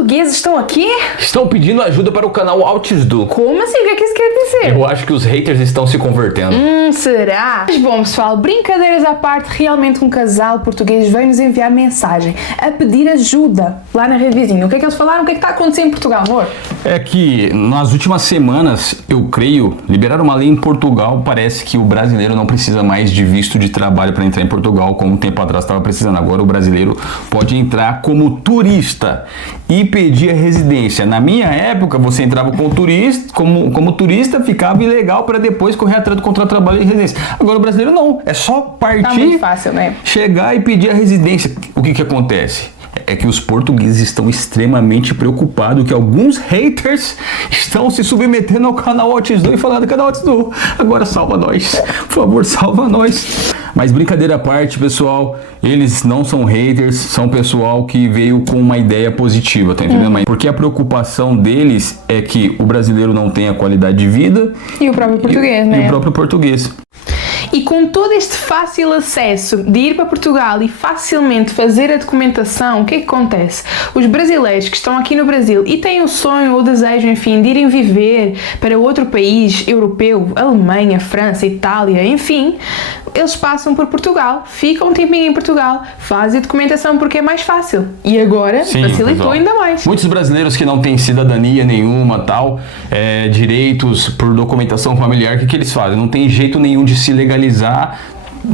portugueses estão aqui? Estão pedindo ajuda para o canal Altisdu. Como assim? O que é que isso quer dizer? Eu acho que os haters estão se convertendo. Será? Mas bom, pessoal, brincadeiras à parte, realmente um casal português veio nos enviar mensagem a pedir ajuda lá na Revizinha. O que é que eles falaram? O que é que está acontecendo em Portugal, amor? É que nas últimas semanas, eu creio, liberaram uma lei em Portugal. Parece que o brasileiro não precisa mais de visto de trabalho para entrar em Portugal, como um tempo atrás estava precisando. Agora o brasileiro pode entrar como turista e pedir a residência. Na minha época, você entrava como turista, ficava ilegal para depois correr atrás do contrato de trabalho e residência. Agora o brasileiro não, é só partir, tá muito fácil, né? Chegar e pedir a residência. O que acontece? É que os portugueses estão extremamente preocupados que alguns haters estão se submetendo ao canal Altisdu e falando: canal Altisdu, agora salva nós, por favor, salva nós. Mas brincadeira à parte, pessoal, eles não são haters, são pessoal que veio com uma ideia positiva, tá entendendo? Porque a preocupação deles é que o brasileiro não tenha qualidade de vida e o próprio português, né? E o próprio português. E com todo este fácil acesso de ir para Portugal e facilmente fazer a documentação, o que é que acontece? Os brasileiros que estão aqui no Brasil e têm o sonho ou o desejo, enfim, de irem viver para outro país europeu, Alemanha, França, Itália, enfim, eles passam por Portugal, ficam um tempinho em Portugal, fazem a documentação porque é mais fácil. E agora facilitou ainda mais. Muitos brasileiros que não têm cidadania nenhuma, direitos por documentação familiar, o que eles fazem? Não tem jeito nenhum de se legalizar.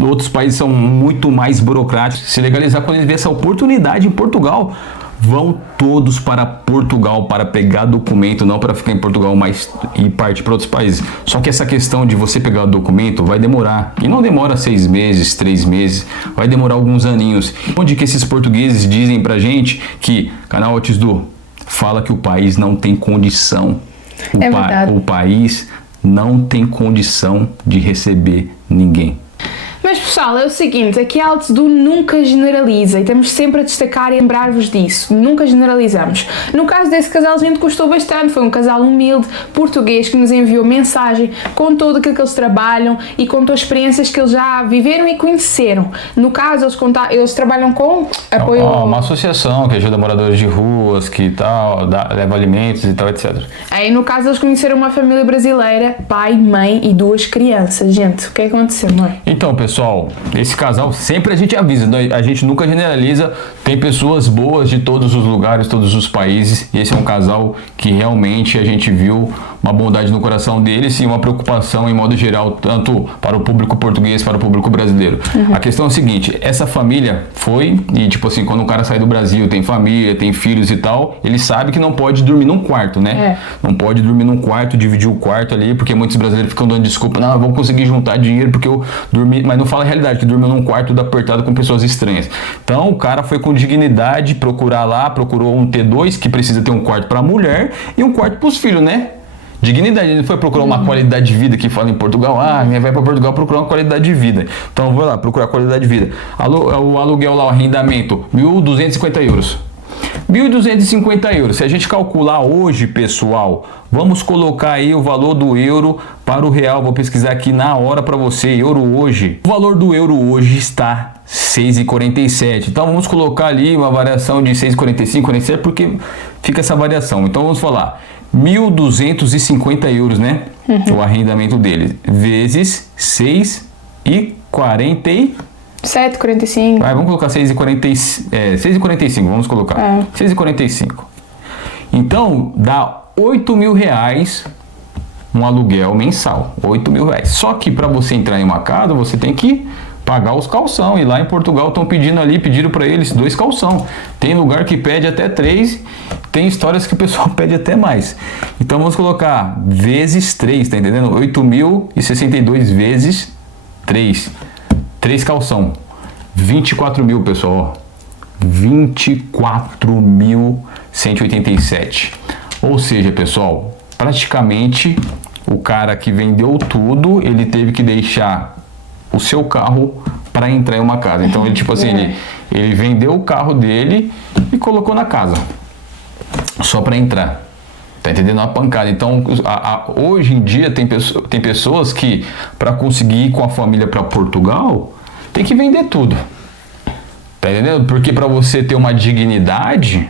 Outros países são muito mais burocráticos. Se legalizar, quando eles vêem essa oportunidade em Portugal, vão todos para Portugal para pegar documento, não para ficar em Portugal mais e partir para outros países. Só que essa questão de você pegar o documento vai demorar. E não demora 6 meses, 3 meses, vai demorar alguns aninhos. Onde que esses portugueses dizem pra gente que canal Altisdu fala que o país não tem condição. O país não tem condição de receber ninguém. Mas pessoal, é o seguinte, aqui a Altisdu nunca generaliza e estamos sempre a destacar e lembrar-vos disso, nunca generalizamos. No caso desse casalzinho custou bastante, foi um casal humilde, português, que nos enviou mensagem, contou daquilo que eles trabalham e contou experiências que eles já viveram e conheceram. No caso, eles trabalham com apoio... Uma associação que ajuda moradores de ruas, que leva alimentos e tal, etc. Aí no caso eles conheceram uma família brasileira, pai, mãe e 2 crianças. Gente, o que aconteceu, não é? Então, pessoal, esse casal, sempre a gente avisa, a gente nunca generaliza, tem pessoas boas de todos os lugares, todos os países, e esse é um casal que realmente a gente viu uma bondade no coração deles e uma preocupação em modo geral, tanto para o público português, para o público brasileiro. A questão é o seguinte, essa família foi, e tipo assim, quando o cara sai do Brasil, tem família, tem filhos e tal, ele sabe que não pode dormir num quarto, né? Não pode dormir num quarto, dividir o quarto ali, porque muitos brasileiros ficam dando desculpa, não, eu vou conseguir juntar dinheiro porque eu dormi, mas não fala a realidade, que dormiu num quarto apertado com pessoas estranhas. Então o cara foi com dignidade procurar lá, procurou um T2 que precisa ter um quarto para a mulher e um quarto para os filhos, né? Dignidade, ele foi procurar uma qualidade de vida que fala em Portugal, vai para Portugal procurar uma qualidade de vida. Então vou lá procurar qualidade de vida. O aluguel lá, o arrendamento, 1.250 euros. 1.250 euros. Se a gente calcular hoje, pessoal, vamos colocar aí o valor do euro para o real. Vou pesquisar aqui na hora para você. Euro hoje. O valor do euro hoje está 6,47. Então vamos colocar ali uma variação de 6,45, 47, porque fica essa variação. Então vamos falar 1.250 euros, né? O arrendamento dele vezes 6,40. 7,45. Vamos colocar 6,45, vamos colocar. 6,45. Então, dá 8.000 reais um aluguel mensal. 8.000 reais. Só que para você entrar em uma casa, você tem que pagar os calção. E lá em Portugal estão pediram para eles 2 calção. Tem lugar que pede até 3, tem histórias que o pessoal pede até mais. Então vamos colocar vezes 3, tá entendendo? 8.062 vezes 3. 3 calção, 24.000, pessoal, 24.187. Ou seja, pessoal, praticamente o cara que vendeu tudo, ele teve que deixar o seu carro para entrar em uma casa. Então ele tipo assim, ele vendeu o carro dele e colocou na casa, só para entrar. Tá entendendo? Uma pancada. Então, hoje em dia tem pessoas que, para conseguir ir com a família para Portugal, tem que vender tudo. Tá entendendo? Porque para você ter uma dignidade,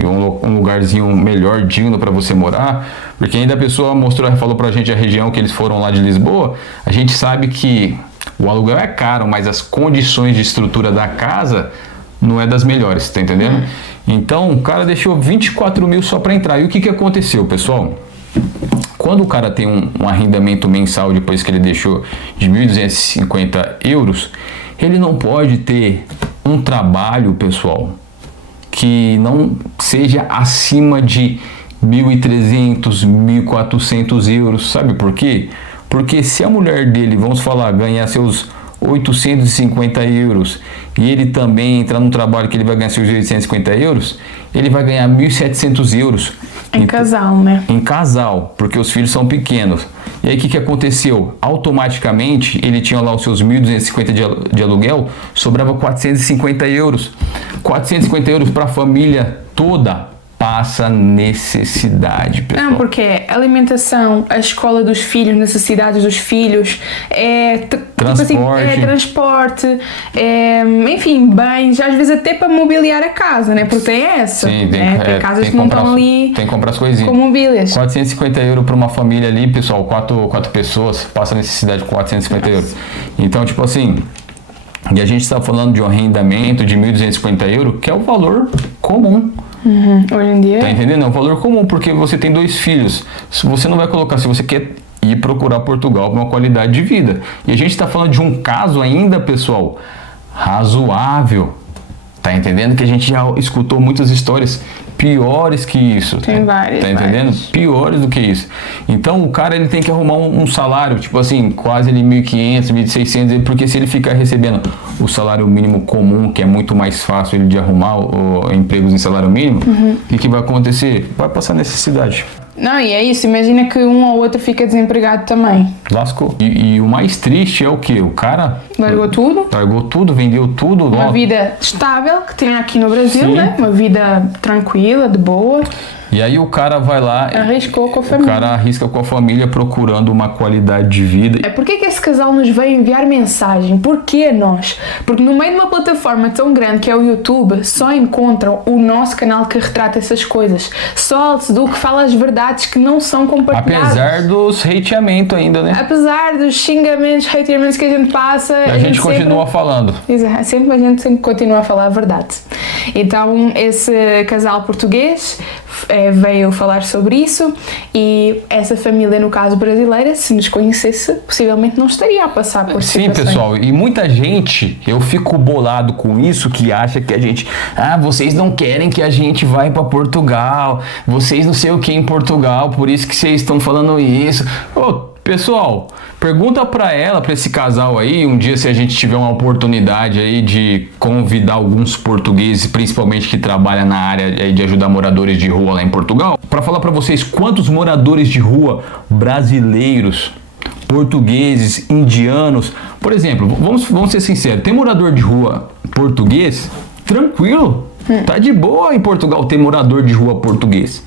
e um lugarzinho melhor, digno para você morar, porque ainda a pessoa falou pra gente a região que eles foram lá de Lisboa, a gente sabe que o aluguel é caro, mas as condições de estrutura da casa não é das melhores, tá entendendo? Então o cara deixou 24 mil só para entrar. E o que aconteceu, pessoal? Quando o cara tem um arrendamento mensal, depois que ele deixou de 1.250 euros, ele não pode ter um trabalho, pessoal, que não seja acima de 1.300, 1.400 euros. Sabe por quê? Porque se a mulher dele, vamos falar, ganhar seus 850 euros e ele também entrar num trabalho que ele vai ganhar seus 850 euros, ele vai ganhar 1.700 euros. Em casal, né? Em casal, porque os filhos são pequenos. E aí o que aconteceu? Automaticamente ele tinha lá os seus 1.250 de aluguel, sobrava 450 euros. 450 euros para a família toda. Passa necessidade, pessoal. Não, porque alimentação, a escola dos filhos, necessidades dos filhos, transporte, enfim, bens, às vezes até para mobiliar a casa, né? Porque tem essa. Sim, tem casas que não estão ali. Tem que comprar as coisinhas. Com mobílias. 450 euros para uma família ali, pessoal, quatro pessoas, passa necessidade com 450 euros. Então, tipo assim, e a gente está falando de um arrendamento de 1.250 euros, que é o valor comum. Hoje em dia. Tá entendendo? É um valor comum, porque você tem 2 filhos. Se você não vai colocar, se você quer ir procurar Portugal para uma qualidade de vida. E a gente está falando de um caso ainda, pessoal, razoável. Tá entendendo? Que a gente já escutou muitas histórias piores que isso. Tem várias. Tá entendendo? Várias. Piores do que isso. Então o cara ele tem que arrumar um salário, tipo assim, quase ali 1.500, 1.600, porque se ele ficar recebendo o salário mínimo comum, que é muito mais fácil ele de arrumar empregos em salário mínimo, o que vai acontecer? Vai passar necessidade. Não, e é isso, imagina que um ou outro fica desempregado também. Lascou. E o mais triste é o quê? O cara Largou tudo, vendeu tudo. Uma vida estável que tem aqui no Brasil, Sim. né? Uma vida tranquila, de boa. E aí o cara vai lá, Arriscou com a o família. cara arrisca com a família procurando uma qualidade de vida. Porquê que esse casal nos veio enviar mensagem? Porquê nós? Porque no meio de uma plataforma tão grande que é o YouTube, só encontram o nosso canal que retrata essas coisas. Só do que fala as verdades que não são compartilhadas. Apesar dos hateamentos ainda, né? Apesar dos xingamentos, hateamentos que a gente passa... A gente continua falando. Exato, a gente sempre continua a falar a verdade. Então, esse casal português veio falar sobre isso e essa família, no caso brasileira, se nos conhecesse, possivelmente não estaria a passar por situações. Sim, pessoal, e muita gente, eu fico bolado com isso, que acha que a gente, vocês não querem que a gente vá para Portugal, vocês não sei o que em Portugal, por isso que vocês estão falando isso. Pessoal, pergunta pra esse casal aí, um dia se a gente tiver uma oportunidade aí de convidar alguns portugueses, principalmente que trabalham na área aí de ajudar moradores de rua lá em Portugal, pra falar pra vocês quantos moradores de rua brasileiros, portugueses, indianos, por exemplo, vamos ser sinceros, tem morador de rua português, tranquilo, tá de boa em Portugal ter morador de rua português.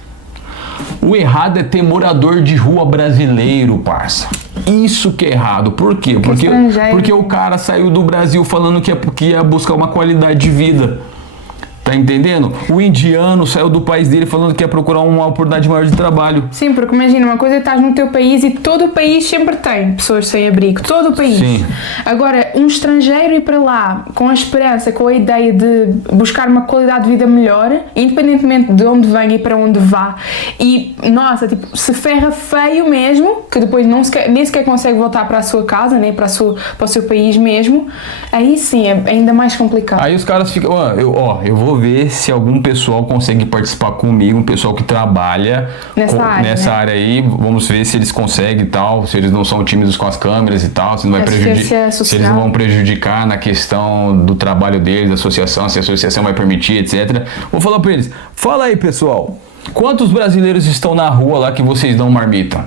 O errado é ter morador de rua brasileiro, parça. Isso que é errado. Por quê? Porque o cara saiu do Brasil falando que ia buscar uma qualidade de vida. Tá entendendo? O indiano saiu do país dele falando que ia procurar uma oportunidade maior de trabalho. Sim, porque imagina, uma coisa é estás no teu país e todo o país sempre tem pessoas sem abrigo. Todo o país. Sim. Agora, um estrangeiro ir para lá com a esperança, com a ideia de buscar uma qualidade de vida melhor, independentemente de onde venha e para onde vá, e, nossa, tipo, se ferra feio mesmo, que depois nem sequer consegue voltar para a sua casa, nem para o seu país mesmo, aí sim, é ainda mais complicado. Aí os caras ficam, eu vou ver se algum pessoal consegue participar comigo, um pessoal que trabalha nessa área aí, vamos ver se eles conseguem e tal, se eles não são tímidos com as câmeras e tal, se não vai se eles não vão prejudicar na questão do trabalho deles, da associação, se a associação vai permitir, etc. Vou falar pra eles, fala aí, pessoal, quantos brasileiros estão na rua lá que vocês dão marmita?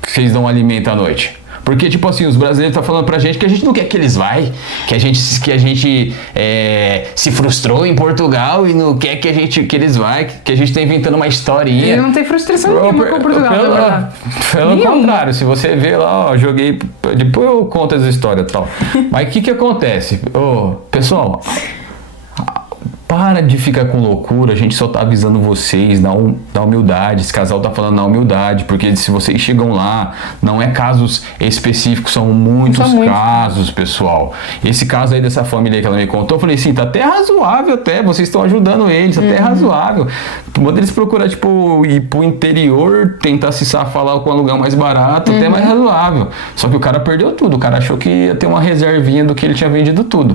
Que vocês dão alimento à noite? Porque, tipo assim, os brasileiros estão falando pra gente que a gente não quer que eles vá, que a gente se frustrou em Portugal e não quer que eles vá, que a gente tá inventando uma historinha. Eu não tenho frustração nenhuma com Portugal, na verdade. Pelo contrário, se você vê lá, joguei, depois eu conto as histórias e tal. Mas o que acontece? Pessoal, para de ficar com loucura, a gente só tá avisando vocês da humildade. Esse casal tá falando na humildade, porque se vocês chegam lá, não é casos específicos, são muitos casos, pessoal. Esse caso aí dessa família que ela me contou, eu falei assim, tá até razoável até, vocês estão ajudando eles, até razoável. Quando eles procurar, tipo, ir pro interior, tentar se safar lá com um aluguel mais barato, até mais razoável. Só que o cara perdeu tudo, o cara achou que ia ter uma reservinha do que ele tinha vendido tudo.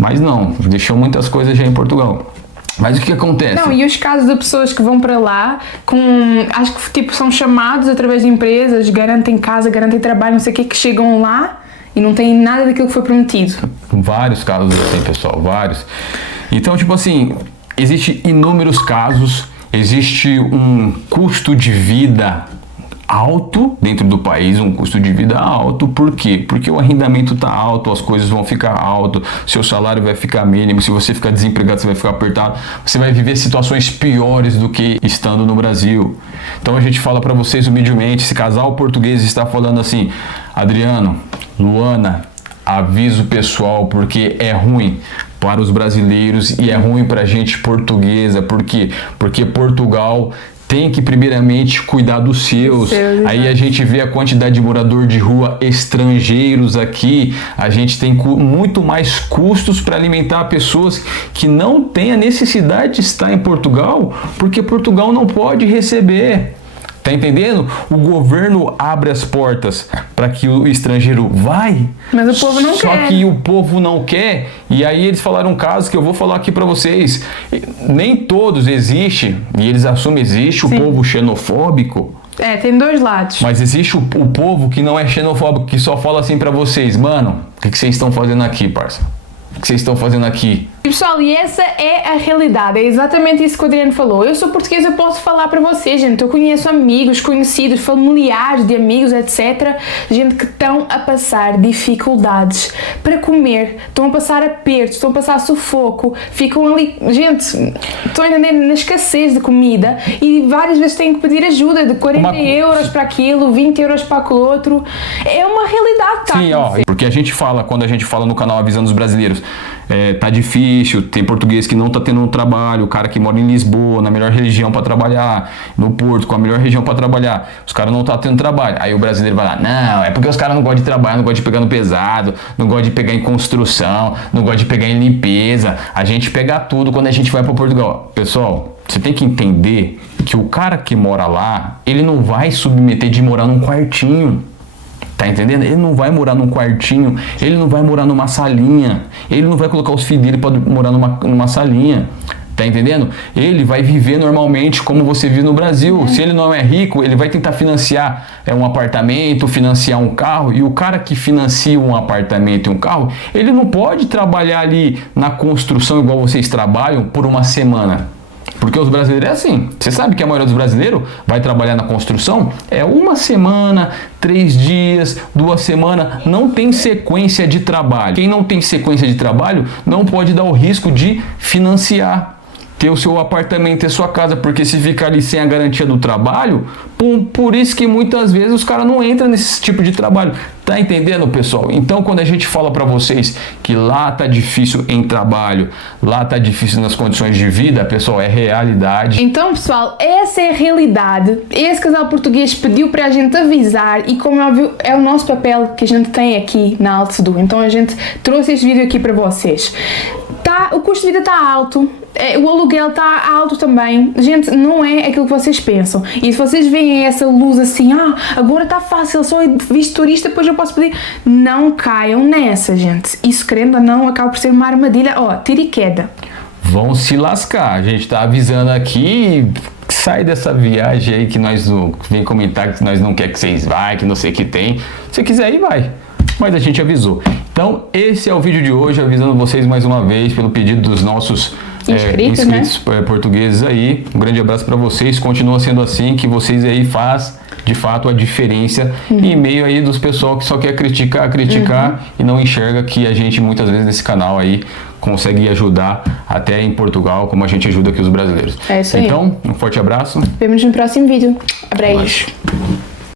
Mas não, deixou muitas coisas já em Portugal. Mas o que acontece? Não, e os casos de pessoas que vão para lá acho que tipo, são chamados através de empresas, garantem casa, garantem trabalho, não sei o que chegam lá e não têm nada daquilo que foi prometido. Vários casos assim, pessoal, vários. Então, tipo assim, existe inúmeros casos, existe um custo de vida alto dentro do país, um custo de vida alto. Por quê? Porque o arrendamento tá alto, as coisas vão ficar alto, seu salário vai ficar mínimo, se você ficar desempregado, você vai ficar apertado, você vai viver situações piores do que estando no Brasil. Então a gente fala para vocês humildemente, esse casal português está falando assim, Adriano, Luana, aviso pessoal, porque é ruim para os brasileiros e é ruim para a gente portuguesa. Por quê? Porque Portugal tem que primeiramente cuidar dos seus. Aí a gente vê a quantidade de morador de rua estrangeiros aqui. A gente tem muito mais custos para alimentar pessoas que não têm a necessidade de estar em Portugal, porque Portugal não pode receber. Tá entendendo? O governo abre as portas para que o estrangeiro vai, mas o povo não quer. Só que o povo não quer. E aí eles falaram um caso que eu vou falar aqui para vocês. Nem todos existe, e eles assumem existe o povo xenofóbico. Tem dois lados. Mas existe o povo que não é xenofóbico, que só fala assim para vocês, mano, o que vocês estão fazendo aqui, parça? O que vocês estão fazendo aqui? Pessoal, e essa é a realidade, é exatamente isso que o Adriano falou. Eu sou portuguesa, eu posso falar para vocês, gente. Eu conheço amigos, conhecidos, familiares de amigos, etc. Gente que estão a passar dificuldades para comer, estão a passar apertos, estão a passar sufoco, ficam ali, gente, estão a entender, na escassez de comida e várias vezes têm que pedir ajuda de 40 euros para aquilo, 20 euros para aquilo outro. É uma realidade, tá? Sim, ó, porque a gente fala, quando a gente fala no canal Avisando os Brasileiros, tá difícil, tem português que não tá tendo um trabalho, o cara que mora em Lisboa, na melhor região para trabalhar, no Porto, com a melhor região para trabalhar, os caras não tá tendo trabalho. Aí o brasileiro vai lá, não, é porque os caras não gostam de trabalhar, não gostam de pegar no pesado, não gostam de pegar em construção, não gostam de pegar em limpeza. A gente pega tudo quando a gente vai para Portugal. Pessoal, você tem que entender que o cara que mora lá, ele não vai submeter de morar num quartinho. Tá entendendo? Ele não vai morar num quartinho, ele não vai morar numa salinha, ele não vai colocar os filhos dele para morar numa salinha. Tá entendendo? Ele vai viver normalmente como você vive no Brasil. Se ele não é rico, ele vai tentar financiar um apartamento, financiar um carro. E o cara que financia um apartamento e um carro, ele não pode trabalhar ali na construção igual vocês trabalham por uma semana. Porque os brasileiros é assim. Você sabe que a maioria dos brasileiros vai trabalhar na construção? É uma semana, 3 dias, 2 semanas. Não tem sequência de trabalho. Quem não tem sequência de trabalho não pode dar o risco de financiar, ter o seu apartamento, ter sua casa, porque se ficar ali sem a garantia do trabalho, por isso que muitas vezes os caras não entram nesse tipo de trabalho. Tá entendendo, pessoal? Então, quando a gente fala para vocês que lá tá difícil em trabalho, lá tá difícil nas condições de vida, pessoal, é realidade. Então, pessoal, essa é a realidade. Esse casal português pediu para a gente avisar e, como é óbvio, é o nosso papel que a gente tem aqui na Altsedu. Então, a gente trouxe este vídeo aqui para vocês. O custo de vida está alto, o aluguel está alto também. Gente, não é aquilo que vocês pensam. E se vocês veem essa luz assim, agora está fácil, só visto turista, depois eu posso pedir. Não caiam nessa, gente. Isso, querendo ou não, acaba por ser uma armadilha. Tira e queda. Vão se lascar. A gente está avisando aqui. Sai dessa viagem aí que nós vem comentar que nós não quer que vocês vá, que não sei o que tem. Se quiser ir, vai. Mas a gente avisou. Então, esse é o vídeo de hoje, avisando vocês mais uma vez pelo pedido dos nossos inscritos né? Portugueses aí. Um grande abraço para vocês. Continua sendo assim, que vocês aí faz de fato a diferença em meio aí dos pessoal que só quer criticar e não enxerga que a gente muitas vezes nesse canal aí consegue ajudar até em Portugal, como a gente ajuda aqui os brasileiros. É isso aí. Então, um forte abraço. Vemo-nos no próximo vídeo. Abraço.